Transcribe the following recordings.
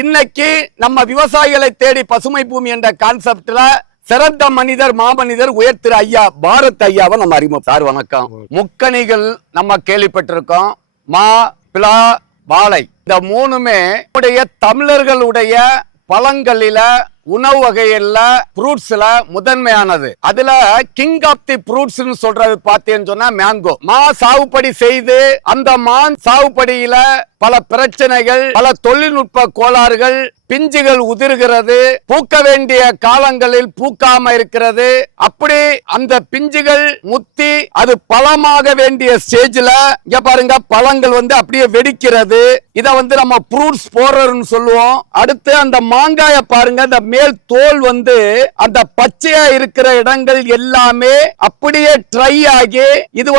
இன்னைக்கு நம்ம விவசாயிகளை தேடி பசுமை பூமி என்ற கான்செப்ட்ல சிறந்த மனிதர் மாமனிதர் உயர் திரு ஐயா பாரத் ஐயாவை நம்ம அறிமுகம். சார் வணக்கம். முக்கணிகள் நம்ம கேள்விப்பட்டிருக்கோம். மா, பிளா, வாழை, இந்த மூணுமே தமிழர்களுடைய பழங்களில உணவு வகையில ஃப்ரூட்ஸ்ல முதன்மையானது. அதுல கிங் ஆப் தி ஃப்ரூட்ஸ் சொல்றது பாத்தீங்கன்னு சொன்னா மேங்கோ. மா சாகுபடி செய்து அந்த மான் சாகுபடியில பல பிரச்சனைகள், பல தொழில்நுட்ப கோளாறுகள், பிஞ்சுகள் உதிர்கிறது, பூக்க வேண்டிய காலங்களில் பூக்காம இருக்கிறது. அப்படி அந்த பிஞ்சுகள் முத்தி அது பழமாக வேண்டிய ஸ்டேஜ்ல இங்க பாருங்க பழங்கள் அப்படியே வெடிக்கிறது. இத நம்ம ஃப்ரூட்ஸ் போடுறோம்னு சொல்லுவோம். அடுத்து அந்த மாங்காய பாருங்க, அந்த மேல் தோல் அந்த பச்சையா இருக்கிற இடங்கள் எல்லாமே அப்படியே ட்ரை ஆகி இது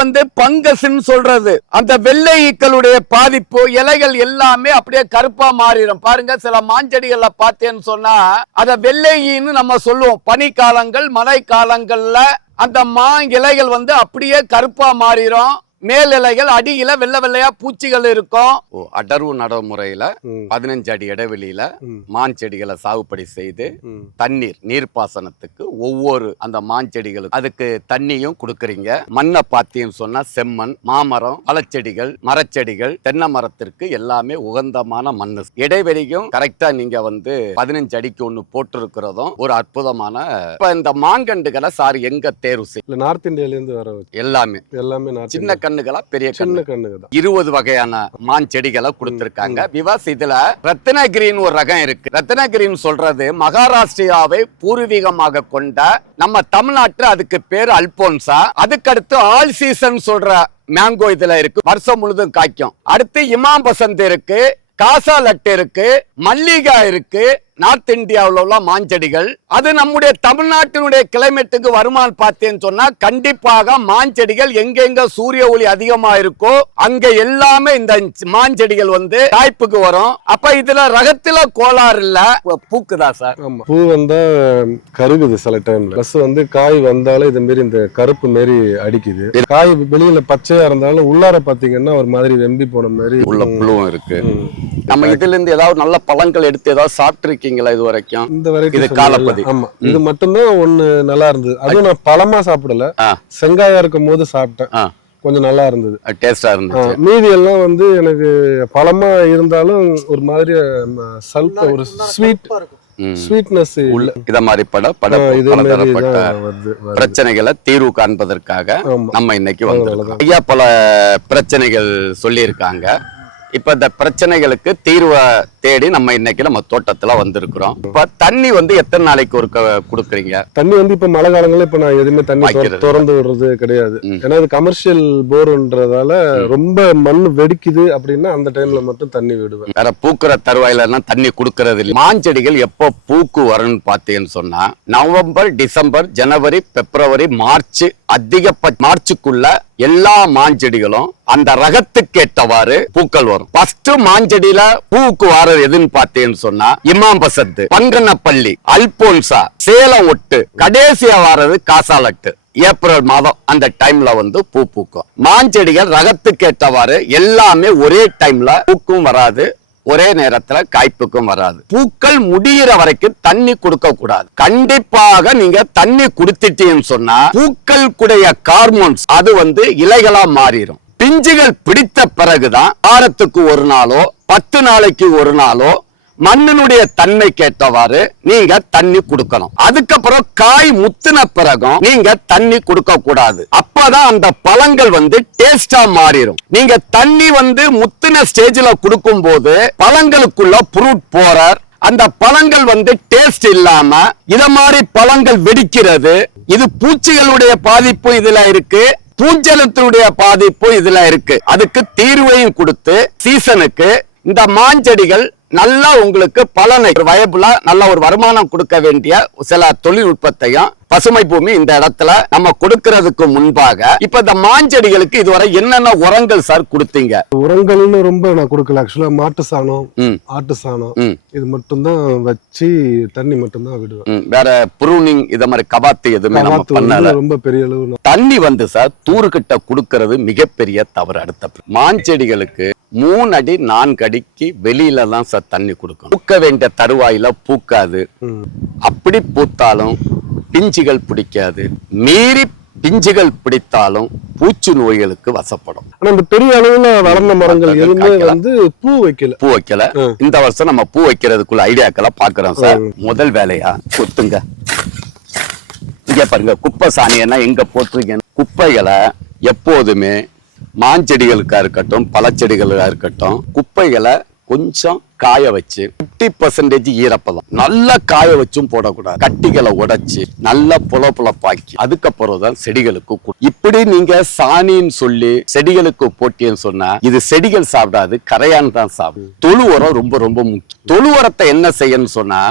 பங்கஸ் சொல்றது. அந்த வெள்ளை ஈக்களுடைய பாதிப்பு, இலைகள் எல்லாமே அப்படியே கருப்பா மாறிடும். பாருங்க சில மாஞ்செடிகள்ல பார்த்தேன்னு சொன்னா அத வெள்ளையின்னு நம்ம சொல்லுவோம். பனி காலங்கள், மழை காலங்கள்ல அந்த மா இலைகள் அப்படியே கருப்பா மாறிடும். மேல் இலைகள் அடியில வெள்ளை வெள்ளையா பூச்சிகள் இருக்கும். அடர்வு நடைமுறையில 15 அடி இடைவெளியில மான் செடிகளை சாகுபடி செய்து தண்ணீர் நீர்ப்பாசனத்துக்கு ஒவ்வொரு அந்த மான் செடிகளுக்கு அதுக்கு தண்ணியும் கொடுக்கறீங்க. மண்ணை பார்த்தீங்கன்னு சொன்னா செம்மண், மாமரம், பழச்செடிகள், மரச்செடிகள், தென்னை மரத்திற்கு எல்லாமே உகந்தமான மண்ணு. இடைவெளியும் கரெக்டா நீங்க 15 அடிக்கு ஒண்ணு போட்டிருக்கிறதும் ஒரு அற்புதமான. இப்ப இந்த மாங்கண்டுகளை சார் எங்க தேர்வு செய்ய? நார்த் இந்தியால இருந்து வர எல்லாமே சின்ன கண்ணுகளா பெரிய கண்ணுகள் 20 வகையான மான் செடிகளை கொடுத்திருக்காங்க. விவாஸ் இதுல ரத்னகிரின்னு ஒரு ரகம் இருக்கு. ரத்னகிரின்னு சொல்றது மகாராஷ்டிராவை பூர்வீகமாக கொண்ட நம்ம தமிழ்நாட்டுல அதுக்கு பேரு அல்போன்சா. அதுக்கடுத்து ஆல் சீசன் சொல்ற மேங்கோ இதுல இருக்கு, வருஷம் முழுதும் காய்க்கும். அடுத்து இமாம் பசந்த் இருக்கு, காசா லட்டு இருக்கு, மல்லிகா இருக்கு. நார்த் இந்தியாவில் உள்ள மாஞ்செடிகள் அது நம்முடைய தமிழ்நாட்டினுடைய கிளைமேட்டுக்கு வருமானு பார்த்தேன்னு சொன்னா கண்டிப்பாக மாஞ்செடிகள் எங்கெங்க சூரிய ஒளி அதிகமா இருக்கோ அங்க எல்லாமே இந்த மாஞ்செடிகள் காய்ப்புக்கு வரும். அப்ப இதுல ரகத்துல கோளாறு இல்ல. பூக்குதா சார்? பூ வந்தா கருகுது சில டைம்ல. பிளஸ் காய் வந்தாலும் இது மாரி இந்த கருப்பு மாரி அடிக்குது. காய் வெளியில பச்சையா இருந்தாலும் உள்ளார பாத்தீங்கன்னா ஒரு மாதிரி வெம்பி போன மாதிரி உள்ள புழுவும் இருக்கு. நம்ம இதுல இருந்து ஏதாவது நல்ல பழங்கள் எடுத்து ஏதாவது சாப்பிட்டு இது வரைக்கும் இந்த வரைக்கும் ஆமா இது மட்டும்தான் ஒண்ணு நல்லா இருந்தது. அதுவும் நான் பழமா சாப்பிடல, செங்காயா இருக்கும் போது சாப்பிட்டேன். கொஞ்சம் நல்லா இருந்தது, டேஸ்டா இருந்தது. மீதி எல்லாம் எனக்கு பழமா இருந்தாலும் ஒரு மாதிரி சல்ப ஒரு ஸ்வீட்னஸ் இல்ல. இத மாதிரி பலதரப்பட்ட பிரச்சனைகளை தீர்வு காண்பதற்காக நம்ம இன்னைக்கு வந்திருக்கோம். ஐயா பல பிரச்சனைகள் சொல்லி இருக்காங்க. இப்ப இந்த பிரச்சனைகளுக்கு தீர்வை தேடி நம்ம இன்னைக்கு நம்ம தோட்டத்துல வந்திருக்கிறோம். இப்ப தண்ணி எத்தனை நாளைக்கு ஒரு கொடுக்குறீங்க? தண்ணி இப்ப மழை காலங்கள்ல இப்ப நான் எதுவுமே தண்ணி திறந்து விடுறது கிடையாது. ஏன்னா இது கமர்ஷியல் போர்ன்றதால ரொம்ப மண் வெடிக்குது அப்படின்னா அந்த டைம்ல மட்டும் தண்ணி விடுவேன். வேற பூக்குற தருவாயில தண்ணி கொடுக்கறது இல்லை. மாஞ்செடிகள் எப்போ பூக்கு வரும்னு பாத்தீங்கன்னு சொன்னா நவம்பர், டிசம்பர், ஜனவரி, பிப்ரவரி, மார்ச், அதிகபட்ச மார்ச்சுக்குள்ள எல்லா மாஞ்செடிகளும் அந்த ரகத்துக்கு ஏற்றவாறு பூக்கள் வரும். ஃபர்ஸ்ட் மாஞ்செடியில பூவுக்கு வாரது எதுன்னு பாத்தீங்கன்னு சொன்னா இமாம் பசந்த், பங்கனப்பள்ளி, அல்போன்சா, சேலம் ஒட்டு, கடைசியா வாரது காசாலட்டு. ஏப்ரல் மாதம் அந்த டைம்ல பூ பூக்கும். மாஞ்செடிகள் ரகத்துக்கு ஏற்றவாறு எல்லாமே ஒரே டைம்ல பூக்கும் வராது, ஒரே நேரத்துல காய்ப்புக்கும் வராது. பூக்கள் முடிகிற வரைக்கும் தண்ணி கொடுக்க கூடாது. கண்டிப்பாக நீங்க தண்ணி கொடுத்துட்டீங்கன்னு சொன்னா பூக்கள் கூடிய ஹார்மோன்ஸ் அது இலைகளா மாறிடும். பிஞ்சுகள் பிடித்த பிறகுதான் வாரத்துக்கு ஒரு நாளோ 10 நாளைக்கு ஒரு நாளோ மண்ணினுடைய தன்மை கேட்டவாறு நீங்க தண்ணி கொடுக்கணும். அதுக்கப்புறம் காய் முத்தின பிறகும் நீங்க தண்ணி கொடுக்க கூடாது. அப்பதான் அந்த பழங்கள் டேஸ்டா மாறிடும். நீங்க தண்ணி முத்தின ஸ்டேஜ்ல கொடுக்கும் போது பழங்களுக்குள்ள ஃப்ரூட் போரர், அந்த பழங்கள் டேஸ்ட் இல்லாம இத மாதிரி பழங்கள் வெடிக்கிறது. இது பூச்சிகளுடைய பாதிப்பு இதுல இருக்கு, பூஞ்சலத்தினுடைய பாதிப்பு இதுல இருக்கு. அதுக்கு தீர்வையும் கொடுத்து சீசனுக்கு இந்த மாஞ்செடிகள் நல்லா உங்களுக்கு பலனை வயபுலா நல்ல ஒரு வருமானம் கொடுக்க வேண்டிய சில தொழில்நுட்பத்தையும் பசுமை பூமி இந்த இடத்துல நம்ம கொடுக்கிறதுக்கு முன்பாக இப்ப இந்த மாஞ்செடிகளுக்கு இதுவரை என்னென்ன உரங்கள் சார் கொடுத்தீங்க? உரங்கள்னு ரொம்ப நான் கொடுக்கல. ஆக்சுவலா மாட்டு சாணம், ஆட்டு சாணம் இது மட்டும் தான் வச்சு தண்ணி மட்டும் தான் விடுவேன். வேற ப்ரூனிங் இத மாதிரி கபாத்து எதுவுமே நம்ம பண்ணல. ரொம்ப பெரிய அளவு தண்ணி சார் தூரு கிட்ட கொடுக்கிறது மிகப்பெரிய தவறு. அடுத்த மாஞ்செடிகளுக்கு 3 அடி 4 அடிக்கு வெளியில தான் சார் தண்ணி கொடுக்கணும். பூக்க வேண்டிய தருவாயில பூக்காது. அப்படி பூத்தாலும் பிஞ்சுகள் பிடிக்காது. மீறி பிஞ்சுகள் பிடித்தாலும் பூச்சி நோய்களுக்கு வசப்படும். ஆனா இந்த பெரிய அளவுல வளர்ந்த மரங்கள் எதுவுமே வந்து பூ வைக்கல. இந்த வருஷம் நம்ம பூ வைக்கிறதுக்குள்ள ஐடியாக்களை பாக்குறோம் சார். முதல் வேலையா கொத்துங்க. இங்க பாருங்க, குப்பை சாணியன்னா எங்க போட்டிருக்கேன். குப்பைகளை எப்போதுமே மாஞ்செடிகளுக்கா இருக்கட்டும், பழச்செடிகளுக்கா இருக்கட்டும், குப்பைகளை கொஞ்சம் காய வச்சு 50% ஈரப்பதம் நல்லா காய வச்சும் போடக்கூடாது. கட்டிகளை உடைச்சு நல்லா புலப்புலப்பாக்கி அதுக்கப்புறம் தான் செடிகளுக்கு இப்படி நீங்க சாணின்னு சொல்லி செடிகளுக்கு போட்டின்னு சொன்னா இது செடிகள் சாப்பிடாது, கரையான் தான் சாப்பிடும். தொழு உரம் ரொம்ப ரொம்ப முக்கியம். தொழு உரத்தை என்ன செய்யணும்னு சொன்னா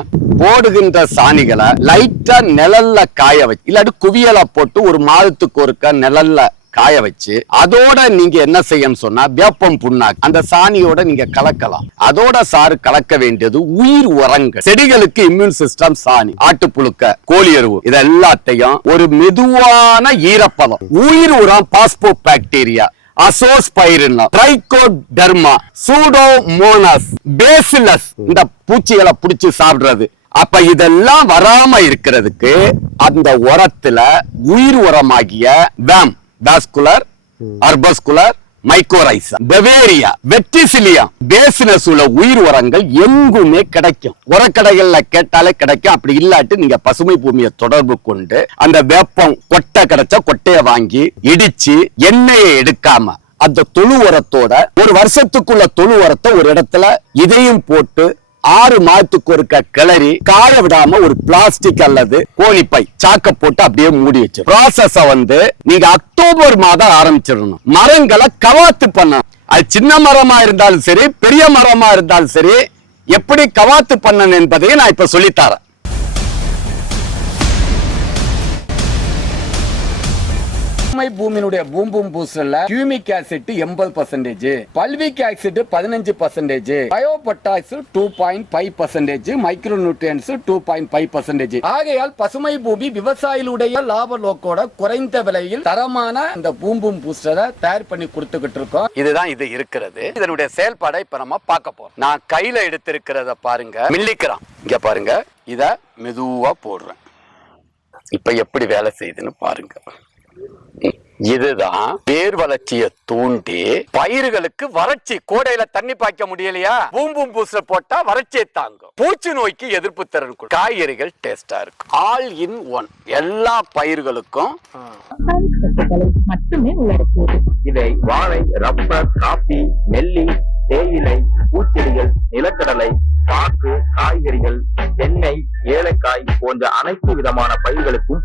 போடுகின்ற சாணிகளை லைட்டா நிழல்ல காய வச்சு இல்லாட்டி குவியலா போட்டு ஒரு மாதத்துக்கு ஒருக்கா நிழல்ல காய வச்சு அதோட நீங்க என்ன செய்யணும் சொன்னா வேப்பம் புண்ணாக்கு அந்த சாணியோட நீங்க கலக்கலாம். அதோட சாறு கலக்க வேண்டியது உயிர் உரங்கள். செடிகளுக்கு இம்யூன் சிஸ்டம் சாணி, ஆட்டுப்புழுக்க, கோழி எருவு இது எல்லாத்தையும் ஒரு மெதுவான ஈரப்பதம் உயிர் உரம் phospho bacteria, azospirillum, Trichoderma, Pseudomonas, bacillus இந்த பூச்சிகளை பிடிச்சு சாப்பிடுறது. அப்ப இதெல்லாம் வராம இருக்கிறதுக்கு அந்த உரத்துல உயிர் உரமாகிய வேம், வாஸ்குலர், அர்பஸ்குலர், மைக்கோரைசா, பெவேரியா, வெட்டிசிலியம், பேசினஸ் உள்ள உயிர் உரங்கள் எங்குமே கிடைக்கும். உரக்கடைகள்ல கேட்டாலே கிடைக்கும். அப்படி இல்லாட்டி நீங்க பசுமை பூமியை தொடர்பு கொண்டு அந்த வேப்பம் கொட்டை கிடைச்சா கொட்டையை வாங்கி இடிச்சு எண்ணெயை எடுக்காம அந்த தொழு உரத்தோட ஒரு வருஷத்துக்குள்ள தொழு உரத்தை ஒரு இடத்துல இதையும் போட்டு 6 மாதத்துக்கு ஒருக்க கிளறி காய விடாம ஒரு பிளாஸ்டிக் அல்லது கோணிப்பை சாக்க போட்டு அப்படியே மூடி வச்சு ப்ராசஸ வந்து நீங்க அக்டோபர் மாதம் ஆரம்பிச்சிடணும். மரங்களை கவாத்து பண்ணணும். அது சின்ன மரமா இருந்தாலும் சரி, பெரிய மரமா இருந்தாலும் சரி, எப்படி கவாத்து பண்ணணும் என்பதையும் நான் இப்ப சொல்லித்தரேன். பூமியினுடைய பூம்பும் பூஸ்டர்ல humic acid 80%, fulvic acid 15%, biopotash 2.5%, micro nutrients 2.5%. ஆகையால் பசுமை பூமி விவசாயிகளுடைய லாப நோக்கோட குறைந்த விலையில் தரமான இந்த பூம்பும் பூஸ்டரை தயார் பண்ணி கொடுத்துக்கிட்டு இருக்கோம். இதுதான் இது இருக்கிறது. இதனுடைய செயல்பாடை இப்ப நம்ம பார்க்க போறோம். நான் கையில எடுத்திருக்கிறத பாருங்க, மில்லிகிராம். இங்க பாருங்க, இத மெதுவா போடுறேன். இப்ப எப்படி வேலை செய்யுதுன்னு பாருங்க. இதுதான் வேர் வளர்ச்சியை தூண்டி பயிர்களுக்கு வறட்சி, கோடையில தண்ணி பாய்க்க முடியலையா, பூம்பும் பூஸ்டர் போட்டா வறட்சியை தாங்கும், பூச்சி நோய்க்கு எதிர்ப்பு திறன், காய்கறிகள் டேஸ்டா இருக்கும். ஆல் இன் ஒன், எல்லா பயிர்களுக்கும் மட்டுமே உள்ளடக்கியது. இதை வாழை, ரப்பர், காபி, நெல்லி, தேயிலை, பூச்செடிகள், நிலக்கடலை, பாக்கு, காய்கறிகள், எண்ணெய், ஏலக்காய் போன்ற அனைத்து விதமான பயிர்களுக்கும்